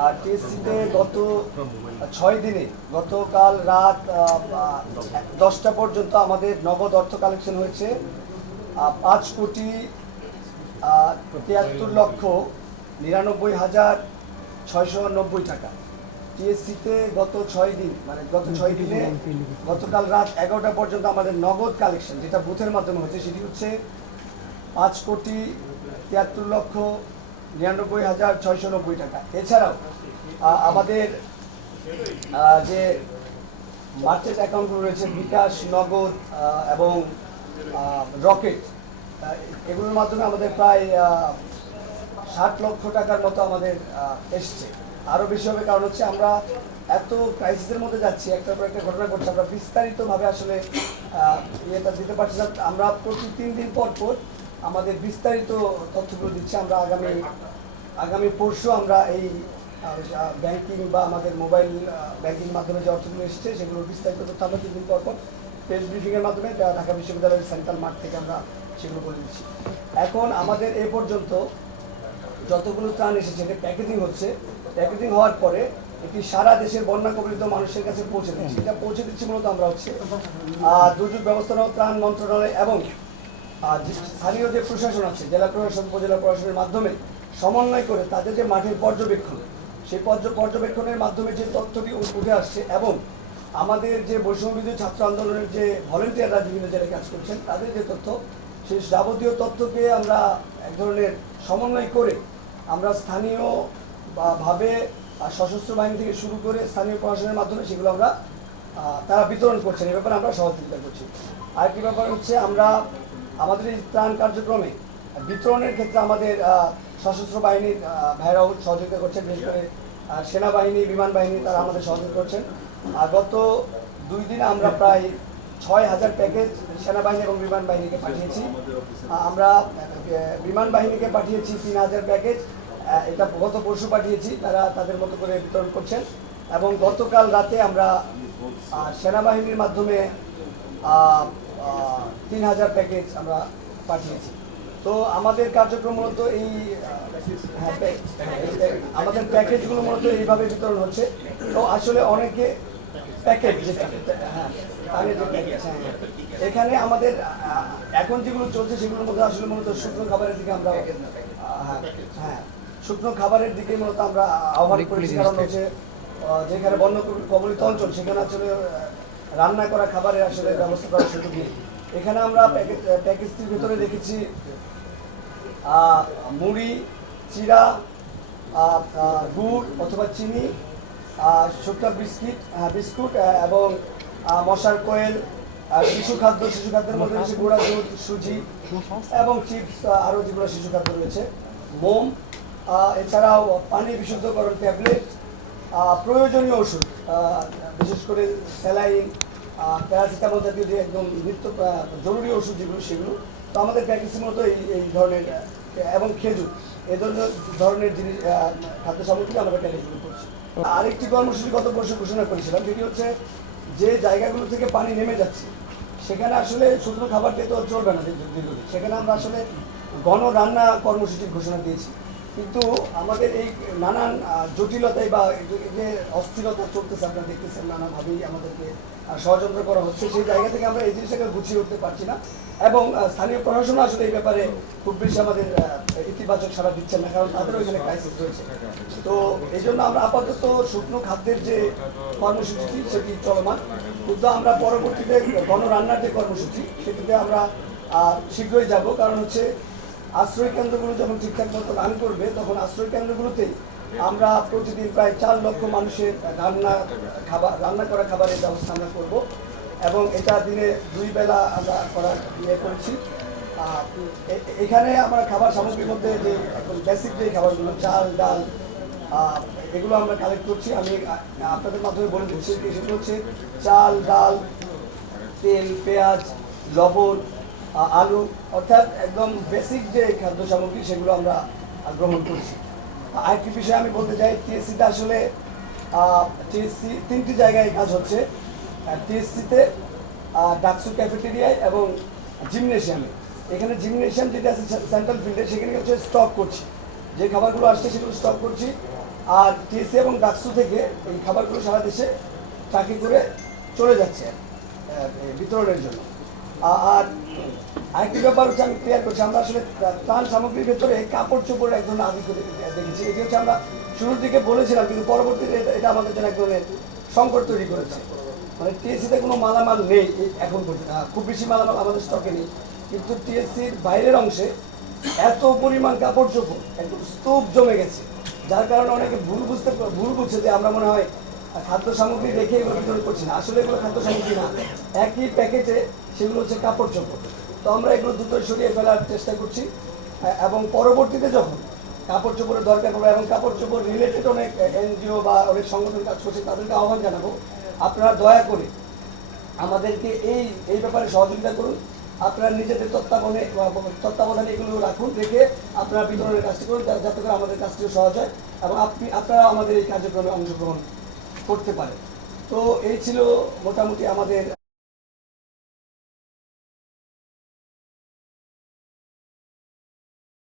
আর গত, ছয় দিনে গতকাল রাত দশটা পর্যন্ত আমাদের নগদ অর্থ কালেকশন হয়েছে। পাঁচ কোটি তিয়াত্তর লক্ষ নিরানব্বই হাজার ছয়শো নব্বই টাকা। টিএসসিতে গত ছয় দিন মানে গত ছয় দিনে গতকাল রাত এগারোটা পর্যন্ত আমাদের নগদ কালেকশন যেটা বুথের মাধ্যমে হচ্ছে, সেটি হচ্ছে পাঁচ কোটি তিয়াত্তর লক্ষ নিরানব্বই হাজার ছয়শো নব্বই টাকা। এছাড়াও আমাদের যে মার্চেন্ট অ্যাকাউন্টগুলো রয়েছে, বিকাশ, নগদ এবং রকেট এগুলোর মাধ্যমে আমাদের প্রায় ষাট লক্ষ টাকার মতো আমাদের এসছে। আরও বেশি হবে কারণ হচ্ছে আমরা এত ক্রাইসিসের মধ্যে যাচ্ছি, একটার পর একটা ঘটনা ঘটছে, আমরা বিস্তারিতভাবে আসলে ইয়েটা দিতে পারছি না। আমরা প্রতি তিন দিন পর পর আমাদের বিস্তারিত তথ্যগুলো দিচ্ছি। আমরা আগামী আগামী পরশু আমরা এই ব্যাংকিং বা আমাদের মোবাইল ব্যাংকিং মাধ্যমে যে অর্থগুলো এসেছে সেগুলো বিস্তারিত তথ্য আমরা তিন দিন পর পর প্রেস ব্রিফিংয়ের মাধ্যমে ঢাকা বিশ্ববিদ্যালয়ের সেন্ট্রাল মাঠ থেকে আমরা সেগুলো বলে দিচ্ছি। এখন আমাদের এ পর্যন্ত যতগুলো ত্রাণ এসেছে এটা প্যাকেজিং হচ্ছে প্যাকেজিং হওয়ার পরে এটি সারা দেশের বন্যা কবলিত মানুষের কাছে পৌঁছে দিচ্ছি। এটা পৌঁছে দিচ্ছি মূলত আমরা হচ্ছে দুর্যোগ ব্যবস্থাপনা ত্রাণ মন্ত্রণালয় এবং স্থানীয় যে প্রশাসন আছে, জেলা প্রশাসন, উপজেলা প্রশাসনের মাধ্যমে সমন্বয় করে তাদের যে মাঠের পর্যবেক্ষণ, সেই পর্য- পর্যবেক্ষণের মাধ্যমে যে তথ্যটি উঠে আসছে এবং আমাদের যে বৈষম্যবিধি ছাত্র আন্দোলনের যে ভলেন্টিয়াররা বিভিন্ন জায়গায় কাজ করছেন, তাদের যে তথ্য, সেই যাবতীয় তথ্যকে আমরা এক ধরনের সমন্বয় করে আমরা স্থানীয় ভাবে সশস্ত্র বাহিনী থেকে শুরু করে স্থানীয় প্রশাসনের মাধ্যমে সেগুলো আমরা তারা বিতরণ করছেন। এ ব্যাপারে আমরা সহযোগিতা করছি। আরেকটি ব্যাপার হচ্ছে আমরা আমাদের এই ত্রাণ কার্যক্রমে বিতরণের ক্ষেত্রে আমাদের সশস্ত্র বাহিনীর ভাইরাও সহযোগিতা করছেন, বিশেষ করে সেনাবাহিনী, বিমান বাহিনী, তারা আমাদের সহযোগিতা করছেন। আর গত দুই দিন আমরা প্রায় ছয় হাজার প্যাকেজ সেনাবাহিনী এবং বিমান বাহিনীকে পাঠিয়েছি। আমরা বিমান বাহিনীকে পাঠিয়েছি তিন হাজার প্যাকেজ। এটা গত পরশু পাঠিয়েছি, তারা তাদের মতো করে বিতরণ করছেন। এবং গতকাল রাতে আমরা সেনাবাহিনীর মাধ্যমে তিন হাজার প্যাকেজ আমরা পাঠিয়েছি। তো আমাদের কার্যক্রম মূলত এই হ্যাঁ, আমাদের প্যাকেজগুলো মূলত এইভাবে বিতরণ হচ্ছে। তো আসলে অনেকে প্যাকেজ যেটা হ্যাঁ হ্যাঁ হ্যাঁ। এখানে আমাদের এখন যেগুলো চলছে সেগুলোর মধ্যে আসলে মূলত শুকনো খাবারের দিকে আমরা হ্যাঁ হ্যাঁ শুকনো খাবারের দিকে মূলত আমরা আহ্বান করেছি। কারণ হচ্ছে যেখানে বন্য কবলিত অঞ্চল সেখানে আসলে রান্না করা খাবারের আসলে ব্যবস্থা করার সুযোগ নেই। এখানে আমরা প্যাকেজ প্যাকেজটির ভিতরে আহ, মুড়ি চিরা গুড় অথবা চিনি শুকনো বিস্কিট আহ, বিস্কুট এবং মশার কোয়েল শিশু খাদ্য শিশু খাদ্যের মধ্যে রয়েছে গুঁড়া দুধ সুজি এবং চিপস আরও যেগুলো শিশু খাদ্য রয়েছে। মোম এছাড়াও পানি বিশুদ্ধকরণ ট্যাবলেট প্রয়োজনীয় ওষুধ। বিশেষ করে স্যালাইন প্যারাসিটামল জাতীয় যে একদম নিত্য জরুরি ওষুধ যেগুলো, সেগুলো। তো আমাদের প্যাকেজের মতো এই এই ধরনের এবং খেজুর। এ ধরনের ধরনের জিনিস খাদ্য সামগ্রী আমরা প্যাকেজগুলো করছি। আরেকটি কর্মসূচি গত বছর ঘোষণা করেছিলাম যেটি হচ্ছে যে জায়গাগুলো থেকে পানি নেমে যাচ্ছে, সেখানে আসলে শুকনো খাবার দিয়ে তো চলবে না সেখানে আমরা আসলে গণ রান্না কর্মসূচির ঘোষণা দিয়েছি। কিন্তু আমাদের এই নানান জটিলতায় বা যে- অস্থিরতা চলতেছে, আপনারা দেখতেছেন নানাভাবেই আমাদেরকে ষড়যন্ত্র করা হচ্ছে। সেই জায়গা থেকে আমরা এই জিনিসটাকে গুছিয়ে উঠতে পারছি না। এবং স্থানীয় প্রশাসন আসলে এই ব্যাপারে খুব বেশি আমাদের ইতিবাচক সাড়া দিচ্ছেন না, কারণ তাদেরও এখানে ক্রাইসিস রয়েছে। তো এই জন্য আমরা আপাতত শুকনো খাদ্যের যে কর্মসূচিটি সেটি চলমান। কিন্তু আমরা পরবর্তীতে গণরান্নার যে কর্মসূচি, সেটিতে আমরা শীঘ্রই যাব। কারণ হচ্ছে আশ্রয় কেন্দ্রগুলো যখন ঠিকঠাক মতো রান করবে, তখন আশ্রয় কেন্দ্রগুলোতে আমরা প্রতিদিন প্রায় চার লক্ষ মানুষের রান্না খাবার, রান্না করা খাবারের ব্যবস্থা আমরা করব এবং এটা দিনে দুই বেলা আমরা করার ইয়ে করেছি। এখানে আমরা খাবার সামগ্রীর মধ্যে যে একদম বেসিক যে খাবারগুলো, চাল, ডাল এগুলো আমরা কালেক্ট করছি। আমি আপনাদের মাধ্যমে বলে দিচ্ছি, সেগুলো হচ্ছে চাল, ডাল, তেল, পেঁয়াজ, লবণ আলু, অর্থাৎ একদম বেসিক যে খাদ্য সামগ্রী সেগুলো আমরা গ্রহণ করছি। আরেকটি বিষয়ে আমি বলতে চাই টিএসসিতে আসলে টিএসসি তিনটি জায়গায় কাজ হচ্ছে। টিএসসিতে ডাকসু ক্যাফেটেরিয়ায় এবং জিমনেশিয়ামে এখানে জিমনেশিয়াম যেটা আছে সেন্ট্রাল ফিল্ডে সেখানে হচ্ছে স্টক করছি। যে খাবারগুলো আসছে, সেগুলো স্টক করছি। আর টিএসসি এবং ডাকসু থেকে এই খাবারগুলো সারা দেশে ট্রাকে করে চলে যাচ্ছে বিতরণের জন্য। আর আরেকটি ব্যাপার হচ্ছে আমি ক্লিয়ার করছি, আমরা আসলে ত্রাণ সামগ্রীর ভেতরে কাপড় চোপড় এক ধরনের আধিক্য দেখে- দেখেছি, এটি হচ্ছে আমরা শুরুর দিকে বলেছিলাম, কিন্তু পরবর্তীতে এটা- আমাদের জন্য এক ধরনের সংকট তৈরি করেছে। মানে টিএসসিতে কোনো মালামাল নেই এখন পর্যন্ত। খুব বেশি মালামাল আমাদের স্টকে নেই। কিন্তু টিএসসির বাইরের অংশে এত পরিমাণ কাপড় চোপড় একদম স্তূপ জমে গেছে। যার কারণে অনেকে ভুল বুঝতে ভুল বুঝছে যে আমরা মনে হয় খাদ্য সামগ্রী রেখে এগুলো বিতরণ করছি না। আসলে এগুলো খাদ্য সামগ্রী না। একই প্যাকেটে সেগুলো হচ্ছে কাপড় চোপড় তো আমরা এগুলো দুটোই সরিয়ে ফেলার চেষ্টা করছি। এবং পরবর্তীতে যখন কাপড় চোপড়ের দরকার পড়বে এবং কাপড় চোপড় রিলেটেড অনেক এনজিও বা অনেক সংগঠন কাজ করছে, তাদেরকে আহ্বান জানাব, আপনারা দয়া করে আমাদেরকে এই এই ব্যাপারে সহযোগিতা করুন। আপনারা নিজেদের তত্ত্বাবধানে তত্ত্বাবধানে এগুলো রাখুন, রেখে আপনারা বিতরণের কাজটি করুন যাতে করে আমাদের কাজটিও সহজ হয় এবং আপনি, আপনারা আমাদের এই কার্যক্রমে অংশগ্রহণ করতে পারেন। তো এই ছিল মোটামুটি আমাদের